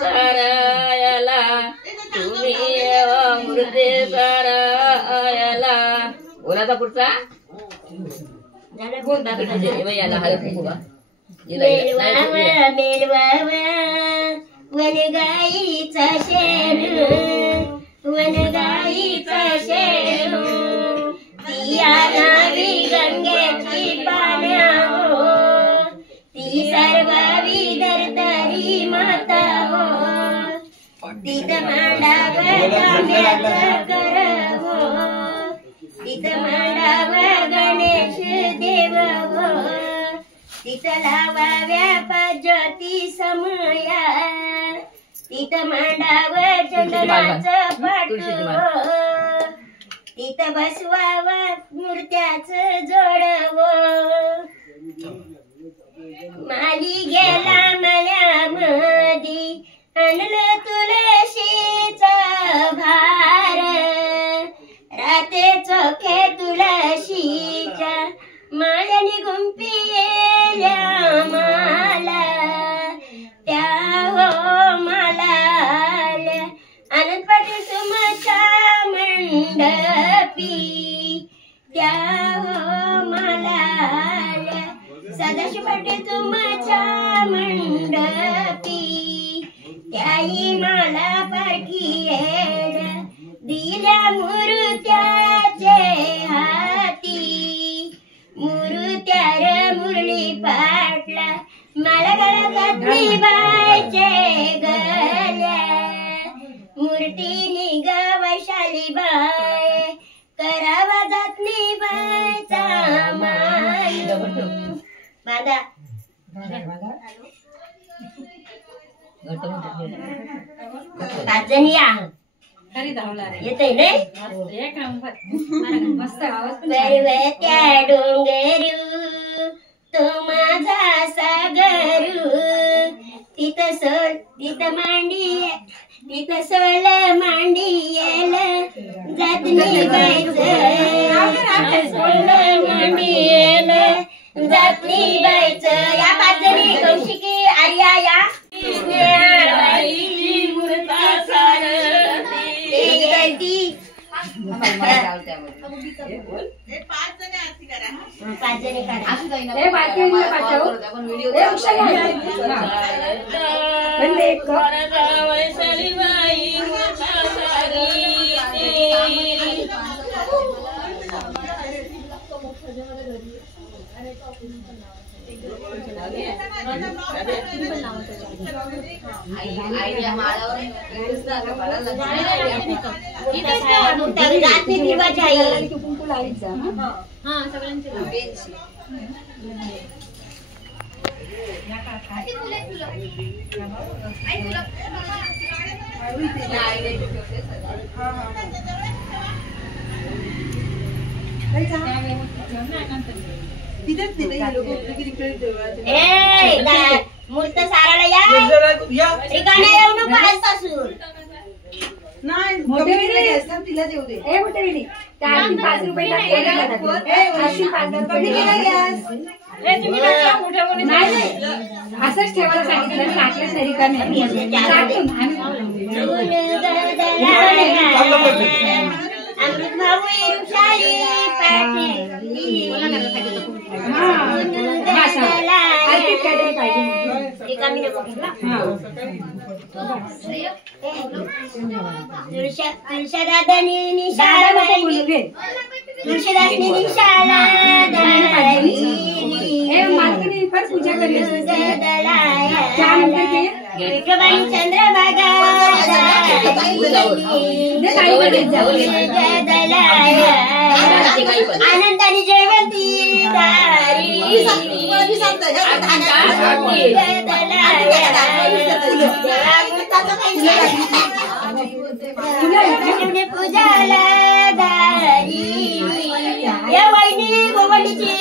सारायला तुम्ही अमृते सारायला. बोलाचा पुढचा याला हळद कुंकू वनगाईचा शेरू वनगाईचा शेरू तिया नावी गंगेची पाण्या हो ती सर्वावी दरदरी माता हो तिथ मांडाव तांब्याच कर हो तिथ मांडाव गणेश देव हो तिथ लावाव्या ज्योती समया तिथ मांडाव चंदनाचं पाटू तिथ बसवाव मूर्त्याचं जोडवो माली गेला मळ्यामधी आणलं तुळशीचा भार राते चोखे तुळशीच्या माळ्याने गुंपिल्या माला त्या हो माला आनंद पाटील तुमच्या मंडपी त्या हो माला सदाशिव पाटील तुमच्या मंडपी त्याही माला पारखी दिल्या मूर्त्याचे हाती मूर्त्यार मुरली पाटला माला गळ्यात बायचे गल्या मूर्तीनी ग वैशाली बाय करावा जातनी बायचा मान बादा पाच जणी या येते नाही त्या डोंगरू तो माझा सागरू तिथं सोल तिथं मांडी तिथं सोल मांडी येल जातनी बायचं सोल मांडी येल जातनी बायचं. या पाच जणी कौशिकी आर्या या मूर्त साराला या ठिकाणी येऊ नको हसतासून नाही मोठे तिला देऊ दे ए मोठे विनी 5 रुपये नाही असंच ठेवायला सांगितलं टाकलं तरी का नाही अमृत भाऊ शाही तुळशीदासनी निशाला पूजा करी चंद्रभागा आनंदाने जयवंती पूजाला दारी या वहिनी गोवंडीची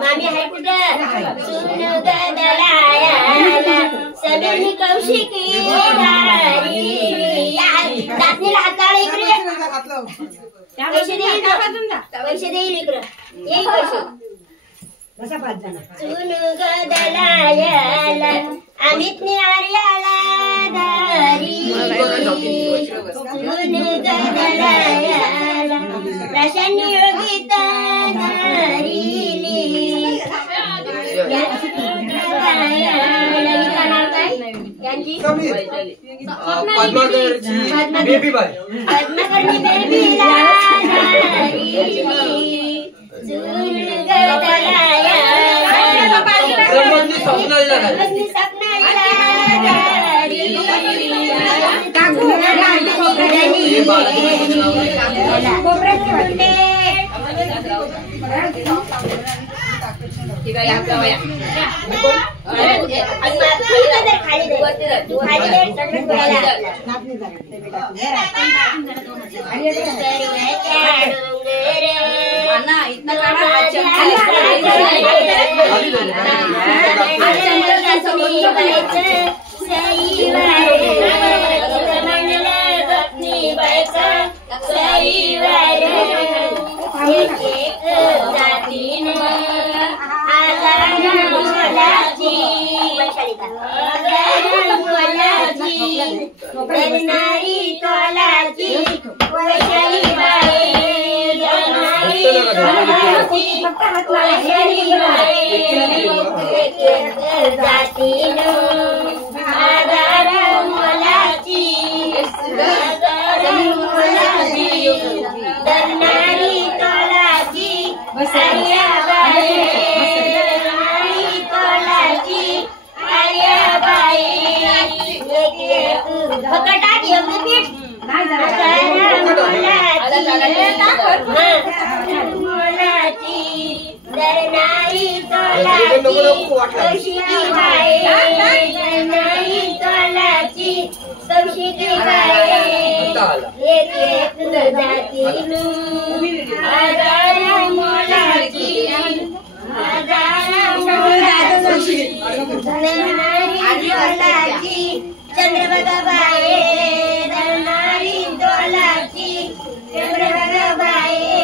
मामी आहे कुठं चून गदलायाला सगळी कौशिकी दातनीला हात लावला इकडे पैसे देईल पैसे देईल इकडं येईल पैसे चून गदलायाला अमित आर्याला दारी चून गदलायाला प्रशांनी योगिता पद्माकरची बेबी बाय पद्माकरची बेबी चंद्रभागा बाई दरनारी तोलाची चंद्रभागा बाई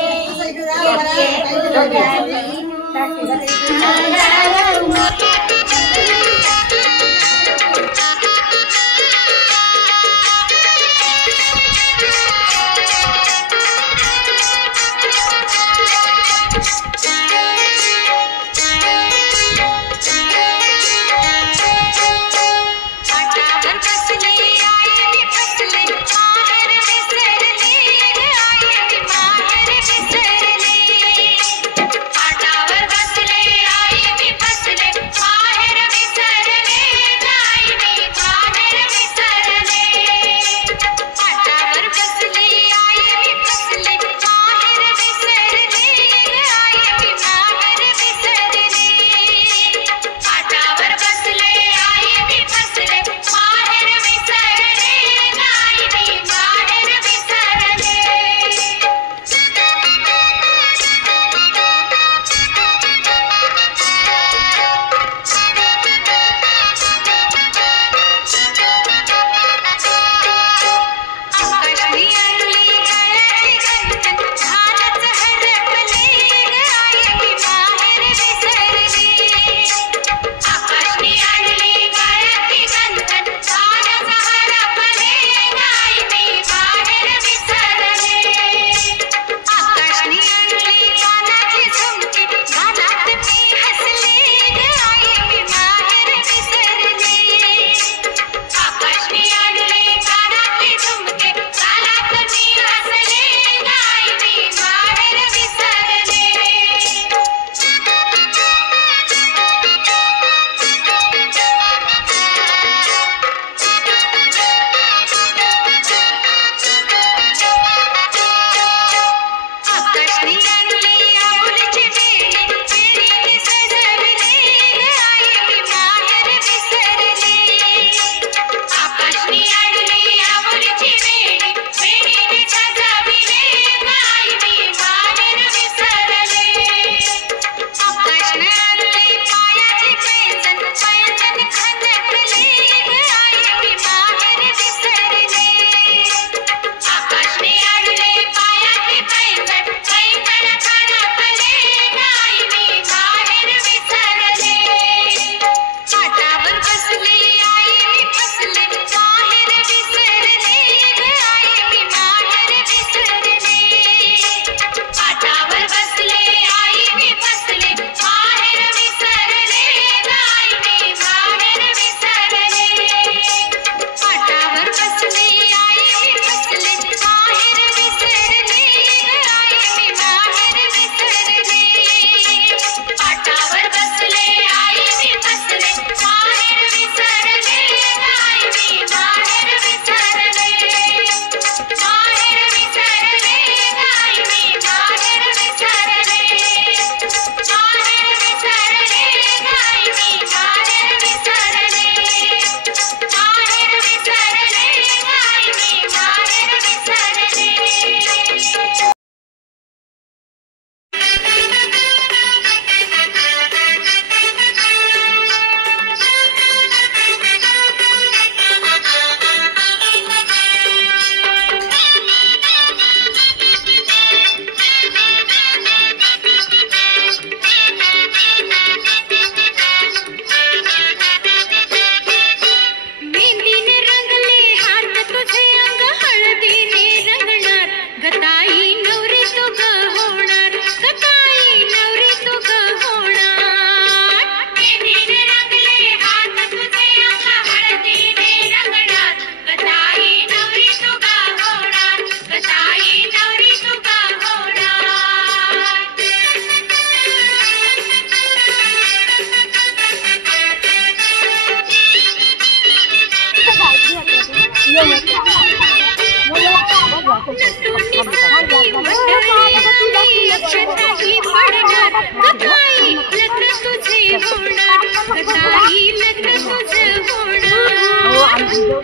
गताई लग्न तुझं होणार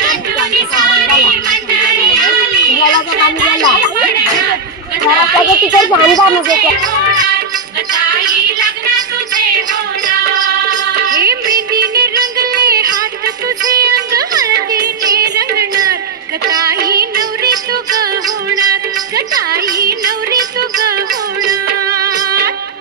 आठवणी सारी मंडळी आली गताई लग्न तुझे होणार हे मेहंदीने रंगले हात तुझे अंग हळदीने रंगणार गताई नवरी तू ग होणार गताई नवरी तू ग होणार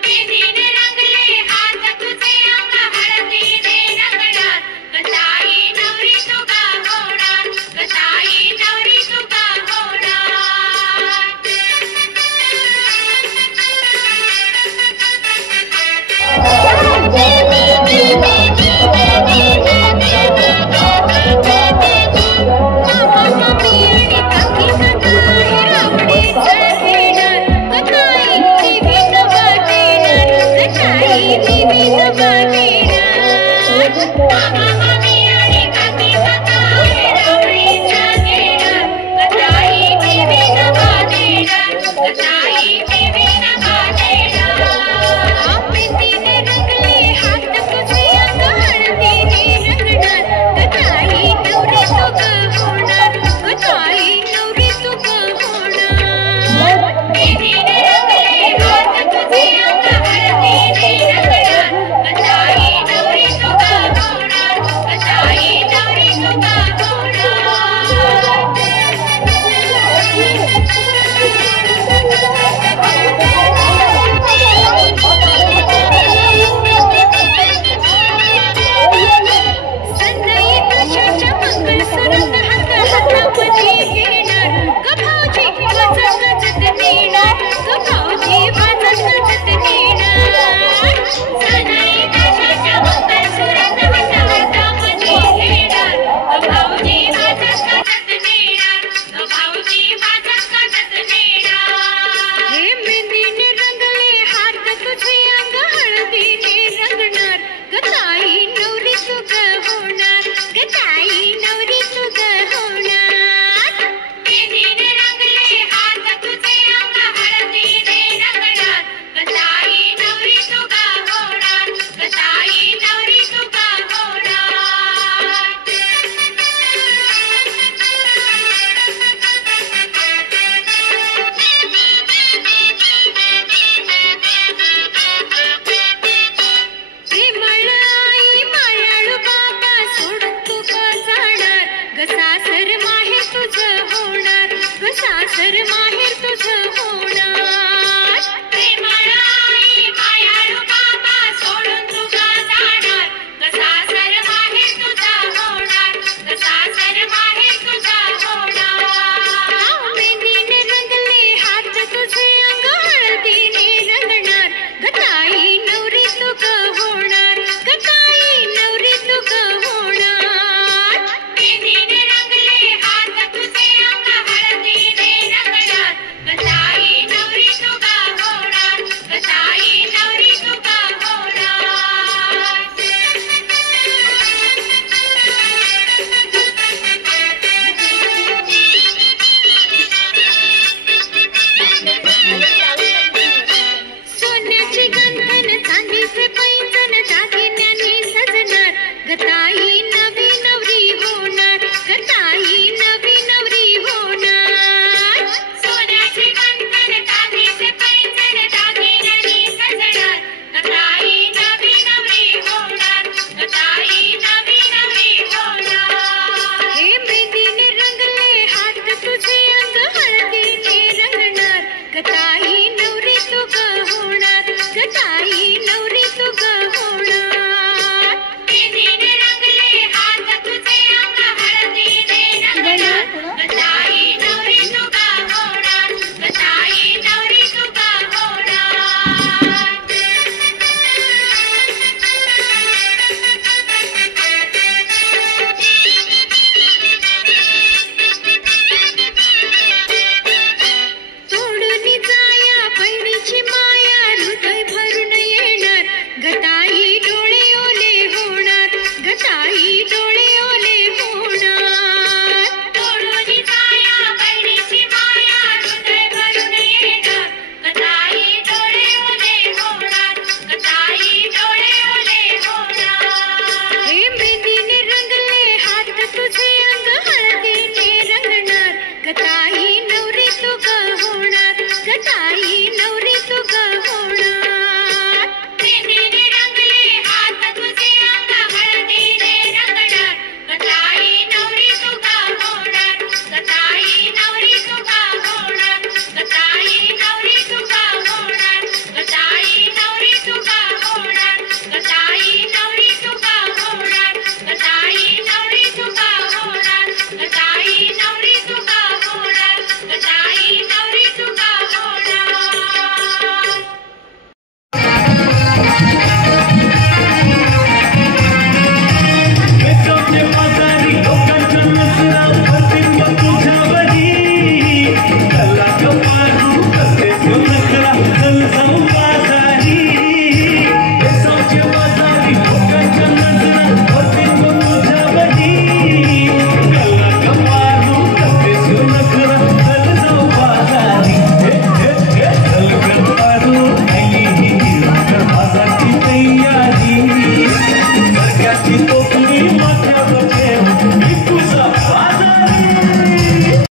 मेहंदीने रंगले हात तुझे अंग हळदीने रंगणार गताई नवरी तू ग होणार गताई नवरी तू ग सासर माहेर